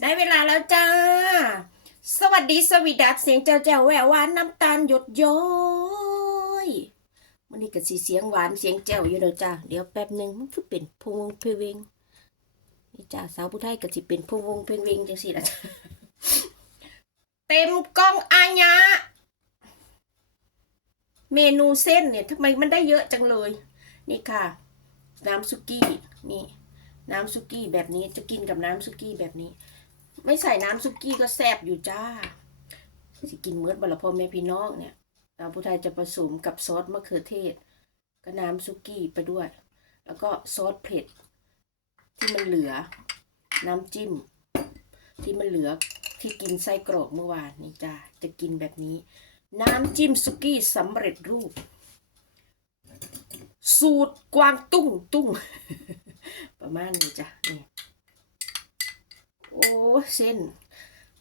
ได้เวลาแล้วจ้า สวัสดีสวีดัสเสียงเจ้าแจ้วแหววหวานน้ำตาลหยดย้อยมันนี่ก็สีเสียงหวานเสียงแจ้วอยู่เด้อจ้าเดี๋ยวแป๊บหนึ่งมันคือเป็นพวงเพลงนี่จ้าสาวผู้ไทยก็สิเป็นพวงเพลงจังสิล่ะจ้าเต็มกล้องอายะเมนูเส้นเนี่ยทำไมมันได้เยอะจังเลย นี่ค่ะ น้ำซุกี้นี่น้ำซุกี้แบบนี้จะกินกับน้ำซุกี้แบบนี้ ไม่ใส่น้ำซุกี้ก็แซ่บอยู่จ้า สิกินเมื่อบละพ่อแม่พี่น้องเนี่ยสาผู้ไทยจะผสมกับซอสมะเขือเทศก็น้ำซุกี้ไปด้วย แล้วก็ซอสเผ็ด ที่มันเหลือ น้ำจิ้ม ที่มันเหลือที่กินไส้กรอกเมื่อวานนี่จ้าจะกินแบบนี้ น้ำจิ้มซุกี้สำเร็จรูป สูตรกวางตุ้งตุ้งประมาณนี้จ้ะนี่ โอ้เส้น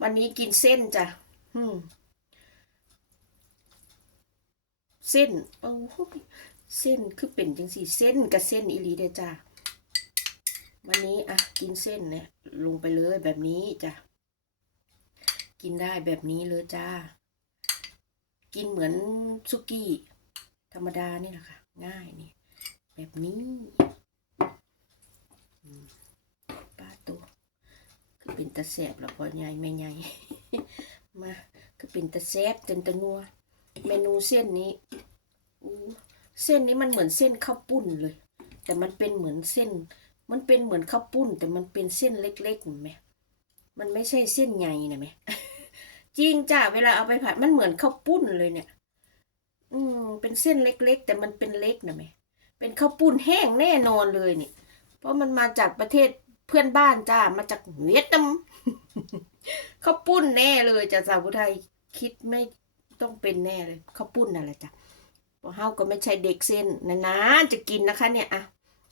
วันนี้กินเส้นจ้ะอืมเส้นโอ้เส้นคือเป็นจังสีเส้นกับเส้นอีลีเดจ้ะวันนี้อะกินเส้นเนี่ยลงไปเลยแบบนี้จ้ะกินได้แบบนี้เลยจ้า กินเหมือนซุกี้ ธรรมดานี่แหละค่ะ ง่ายนี่ แบบนี้อืมปลาตัว คือ เป็นตะแสบแล้วพอใหญ่ไม่ใหญ่มาคือเป็นตะแสบเต็มตะนัว เมนูเส้นนี้เส้นนี้มันเหมือนเส้นข้าวปุ้นเลย แต่มันเป็นเหมือนเส้น มันเป็นเหมือนข้าวปุ้น แต่มันเป็นเส้นเล็กๆเห็นไหมมันไม่ใช่เส้นใหญ่นะไหมจริงจ้ะเวลาเอาไปผัดมันเหมือนข้าวปุ้นเลยเนี่ย อืมเป็นเส้นเล็ก ๆ แต่มันเป็นเล็กนะไหมเป็นข้าวปุ้นแห้งแน่นอนเลยเนี่ยเพราะมันมาจากประเทศ เพื่อนบ้านจ้ามาจากเวียดนามเขาปุ้นแน่เลยจ้ะสาวไทยคิดไม่ต้องเป็นแน่เลยเขาปุ้นนั่นแหละจ้ะเพราะเฮาก็ไม่ใช่เด็กเส้นนานๆจะกินนะคะ เนี่ยอะ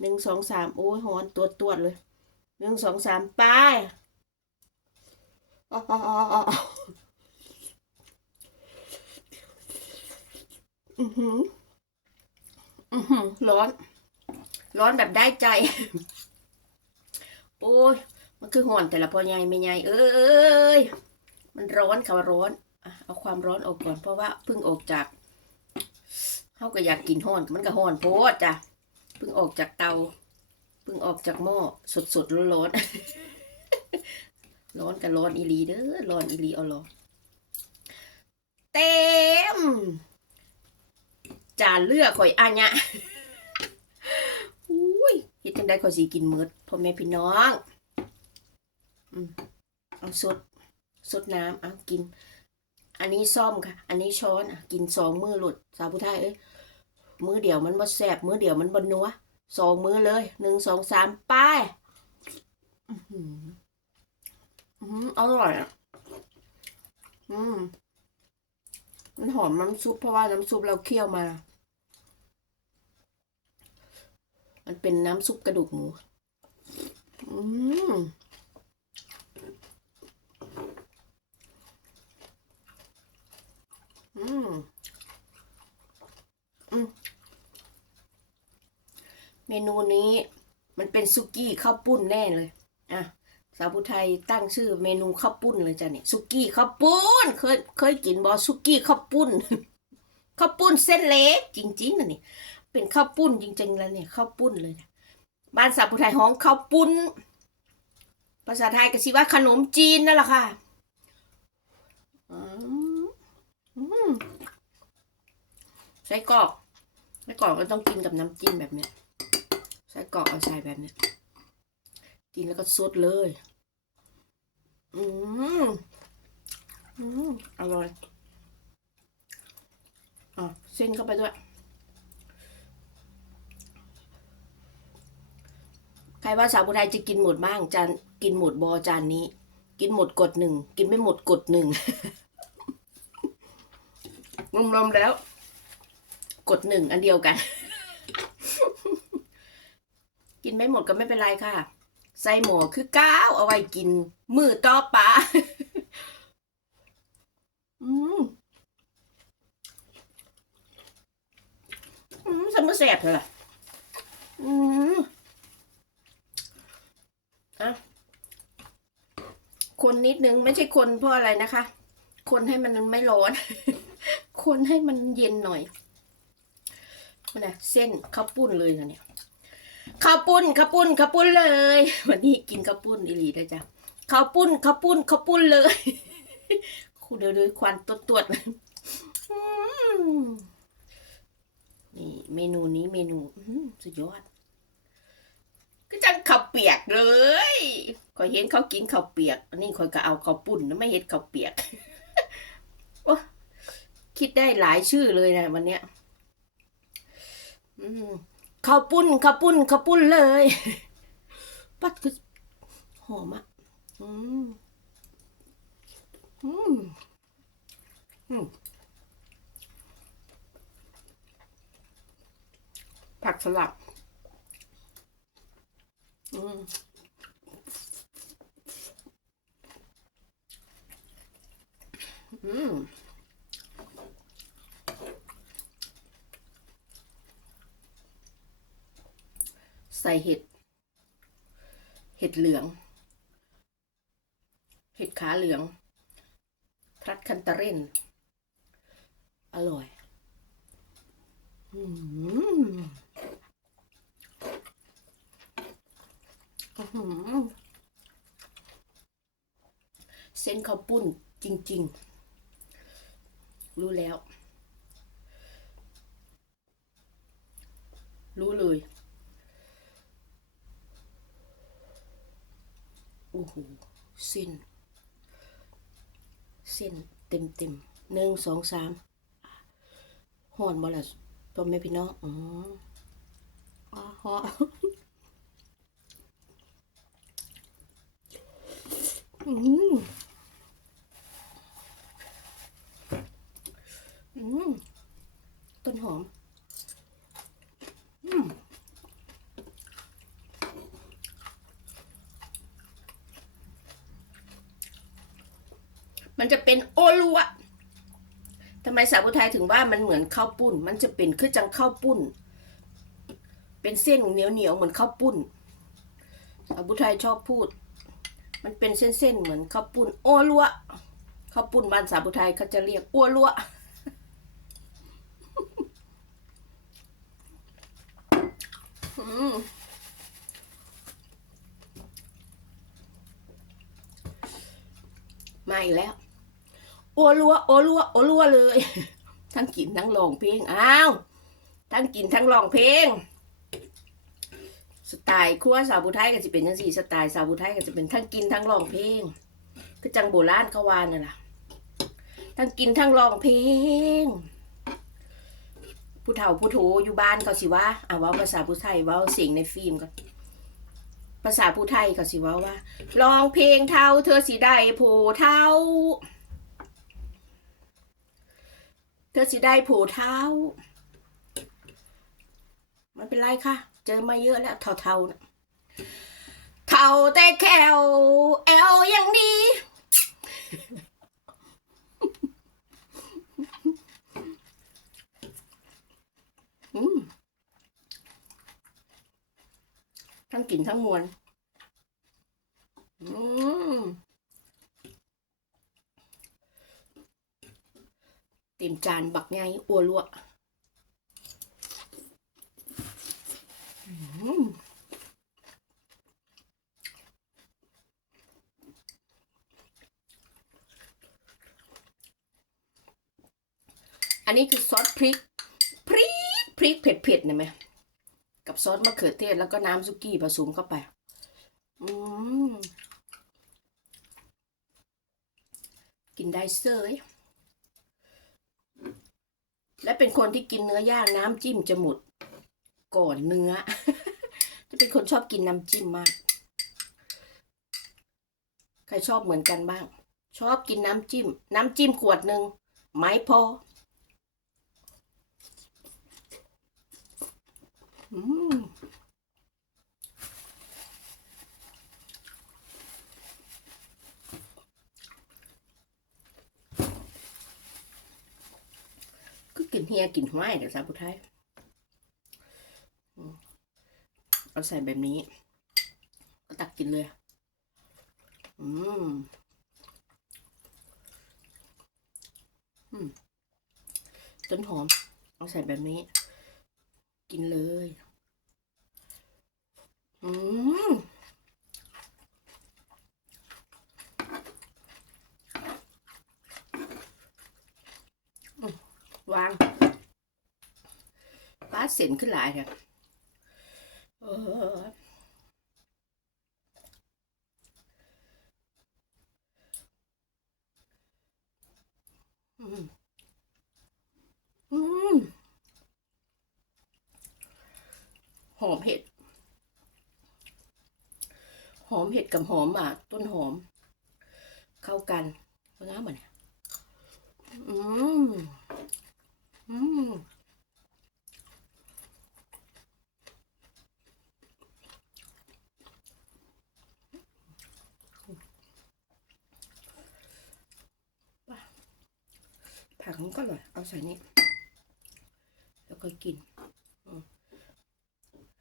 หนึ่งสองสามโอ้ยหอนตัวตัวเลยหนึ่งสองสามไปอ๋ออ๋ออ๋ออ๋ออือหือ อือหือ ร้อน ร้อนแบบได้ใจ โอ้ย มันคือห่อนแต่ละพอใหญ่ไม่ใหญ่เอ้ย มันร้อนค่ะร้อนเอาความร้อนออกก่อนเพราะว่าเพิ่งออกจากเขาก็อยากกินห่อนมันก็ห่อนโพดจ้ะเพิ่งออกจากเตาเพิ่งออกจากหม้อสดสดร้อนร้อนๆร้อนกับร้อนอีลีเด้อร้อนอีลีเอาร้อเต็มจานเลือกข่อยอันเนี้ย เฮ็ดจังได้ข่อยสิกินหมืดพ่อแม่พี่น้องอืมเอาสดสดน้ำเอากิน อันนี้ซ่อมค่ะ อันนี้ช้อนอะกินสองมือหลุดสาวผู้ไทยเอ้ยมือเดียวมันบ่แสบมือเดียวมันบ่นัวสองมือเลยหนึ่งสองสามไป้ายอื้อหืออื้อหืออร่อยอะอืมมันหอมน้ำซุปเพราะว่าน้ำซุปเราเคี่ยวมา มันเป็นน้ำซุปกระดูกหมู อืมอืมอืมเมนูนี้มันเป็นซุกี้ข้าวปุ้นแน่เลย อะ สาวผู้ไทยตั้งชื่อเมนูข้าวปุ้นเลยจ้ะเนี่ยซุกี้ข้าวปุ้น เคยเคยกินบอซุกี้ข้าวปุ้นข้าวปุ้นเส้นเล็กจริงๆนะนี่ เป็นข้าวปุ้นจริงๆแล้วเนี่ยข้าวปุ้นเลยบ้านสาวผู้ไทยห้องข้าวปุ้น ภาษาไทยก็สิว่าขนมจีนนั่นแหละค่ะอืมอืมไส้กรอกไส้กรอกก็ต้องกินกับน้ำจิ้มแบบเนี้ยไส้กรอกเอาใส่แบบเนี้ยกินแล้วก็ซดเลย อืมอืมอร่อย อะเส้นเข้าไปด้วย ใครว่าสาวบุไทยจะกินหมดบ้างจานกินหมดบอจานนี้ กินหมดกดหนึ่งกินไม่หมดกดหนึ่งรวมๆแล้ว กดหนึ่งอันเดียวกัน กินไม่หมดก็ไม่เป็นไรค่ะ ใส่หมอคือก้าวเอาไว้กิน มือต่อปลาอืมอืมสมมติแสบเลยล่ะอืมอะ คนนิดนึงไม่ใช่คนเพราะอะไรนะคะ คนให้มันไม่ร้อน คนให้มันเย็นหน่อยนะเส้นข้าวปุ้นเลยนะเนี่ยข้าวปุ้นข้าวปุ้นข้าวปุ้นเลย วันนี้กินข้าวปุ้นอีหลีด้วยจ้ะข้าวปุ้นข้าวปุ้นข้าวปุ้นเลยคูเดือดควันตดตดนี่เมนูนี้เมนูสุดยอด เปียกเลยคอยเห็นเขากินข้าวเปียก อันนี้คอยก็เอาข้าวปุ้นนะไม่เห็นข้าวเปียกโอ้คิดได้หลายชื่อเลยนะวันเนี้ยข้าวปุ้นข้าวปุ้นข้าวปุ้นเลย ปัดคือหอมอะอืมอืมอืมผักสลัด อืมใส่เห็ด เห็ดเหลือง เห็ดขาเหลือง ทรัดคันตาเรนอร่อย อืมอื้อหือ เส้นข้าวปุ้นจริง ๆ รู้แล้ว รู้เลยโอ้โหเส้นเส้นเต็มเต็มหนึ่งสองสามห่อนบ่ล่ะพ่อแม่พี่น้องอ๋ออ๋อฮ อืมอืมต้นหอม อืมมันจะเป็นโอลัวทำไมสาวไทยถึงว่ามันเหมือนข้าวปุ้น มันจะเป็นคือจังข้าวปุ้น เป็นเส้นเหนียวเหนียวเหมือนข้าวปุ้นสาวไทยชอบพูด มันเป็นเส้นๆเหมือนข้าวปุ้นโอลัวข้าวปุ้นบ้านสาวไทยเขาจะเรียกโอลัวอืมมาอีกแล้วโอลัวโอลัวโอลัวเลย ทั้งกินทั้งร้องเพลงอ้าว ทั้งกินทั้งร้องเพลง สไตล์ครัวสาวบุไทยก็จะเป็นยังสี่สไตล์สาวบุไทยก็จะเป็นทั้งกินทั้งร้องเพลงคือจังโบราณเขาวานั่นล่ะทั้งกินทั้งร้องเพลง ผู้เฒ่าผู้โถอยู่บ้านเขาสิว่าอ่าว่าภาษาผู้ไทยว่าเสียงในฟิล์มก่อนภาษาผู้ไทยเขาสิว่าว่าร้องเพลงเท่าเธอสิได้ผู้เท่าเธอสิได้ผูเท้ามันเป็นไรค่ะ เจอมาเยอะแล้วเท่าๆนะเท่าแต่แควแอลยังดีทั้งกลิ่นทั้งมวลอืมเต็มจานบักไงอัวลัวอืม อันนี้คือซอสพริก พริก พริกเผ็ดๆเห็นไหมกับซอสมะเขือเทศแล้วก็น้ำซุกี้ผสมเข้าไป อืม กินได้เซยและเป็นคนที่กินเนื้อย่างน้ำจิ้มจะหมดก่อนเนื้อ จะเป็นคนชอบกินน้ำจิ้มมาก ใครชอบเหมือนกันบ้าง ชอบกินน้ำจิ้ม น้ำจิ้มขวดหนึ่งไม่พอ ก็กินเฮียกินห้อยเดี๋ยวสาบุไทยเอาใส่แบบนี้ ก็ตักกินเลย อืม อืมต้นหอม เอาใส่แบบนี้ กินเลย อืมวางป้าเส้นขึ้นหลายเนี่ยเอออืม อืม หอมเห็ด หอมเห็ดกับหอมอะ ต้นหอม เข้ากันเอาน้ำมาเนี่ยอืมอืมผักมันก็อร่อย เอาใส่นี่แล้วก็กิน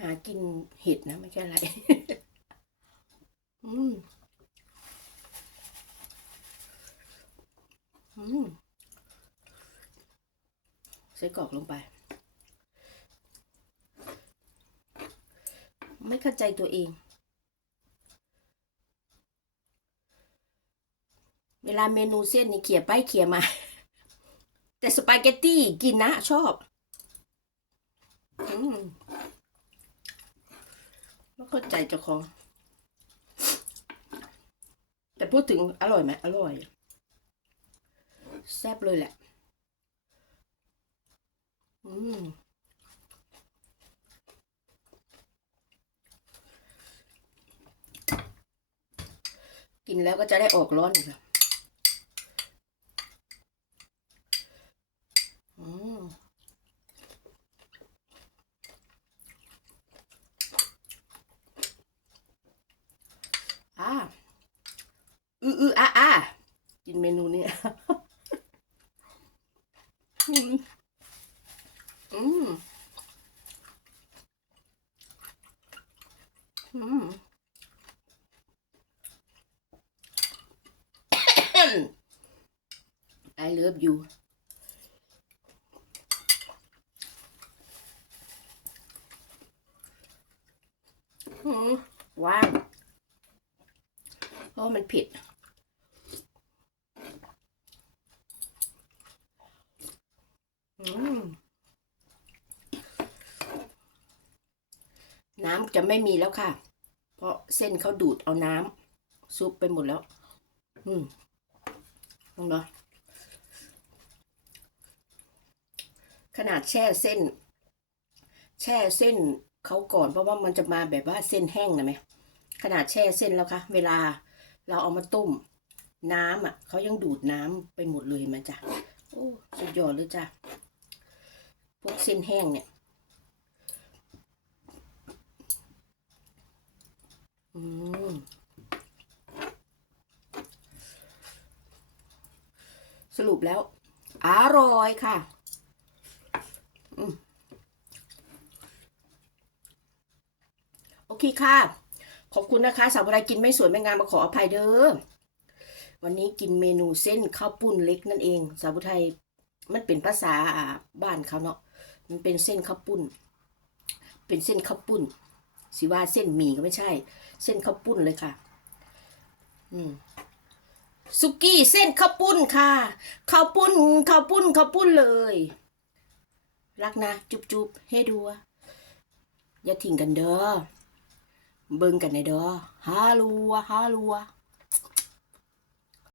หากินเห็ดนะ ไม่ใช่อะไร อืมอืมใส่กรอกลงไป ไม่เข้าใจตัวเอง เวลาเมนูเส้นนี่เขี่ยไปเขี่ยมา แต่สปาเกตตี้กินนะชอบ อืมไม่เข้าใจเจ้าของ แต่พูดถึงอร่อยไหมอร่อย แซ่บเลยแหละ อืมกินแล้วก็จะได้ออกร้อนอีกแล้วอืม อ่าอืออืออ่าอ่ากินเมนูนี้ อืมอืมอืม I love you ว้าวเพราะมันผ็ดน้ำจะไม่มีแล้วค่ะ เพราะเส้นเขาดูดเอาน้ำซุปไปหมดแล้ว อืม ลองเนาะขนาดแช่เส้น แช่เส้นเขาก่อนเพราะว่ามันจะมาแบบว่าเส้นแห้งนะไหมขนาดแช่เส้นแล้วคะเวลาเราเอามาต้มน้ำอะเขายังดูดน้ำไปหมดเลยมันจ้ะโอ้สุดยอดเลยจ้ะพวกเส้นแห้งเนี่ยอืม สรุปแล้ว อร่อยค่ะอโอเคค่ะ ขอบคุณนะคะ สาวอะไรกินไม่สวยไม่งามมาขออภัยเด้อวันนี้กินเมนูเส้นข้าวปุ้นเล็กนั่นเอง สาวไทยมันเป็นภาษาบ้านเขาเนาะมันเป็นเส้นข้าวปุ้น เป็นเส้นข้าวปุ้นสิว่าเส้นหมี่ก็ไม่ใช่ เส้นข้าวปุ้นเลยค่ะ อืม สุกี้เส้นข้าวปุ้นค่ะข้าวปุ้นข้าวปุ้นข้าวปุ้นเลย รักนะ จุบจุบให้ดูอย่าทิ้งกันเด้อเบิ่งกันในเด้อฮาลัวฮาลัว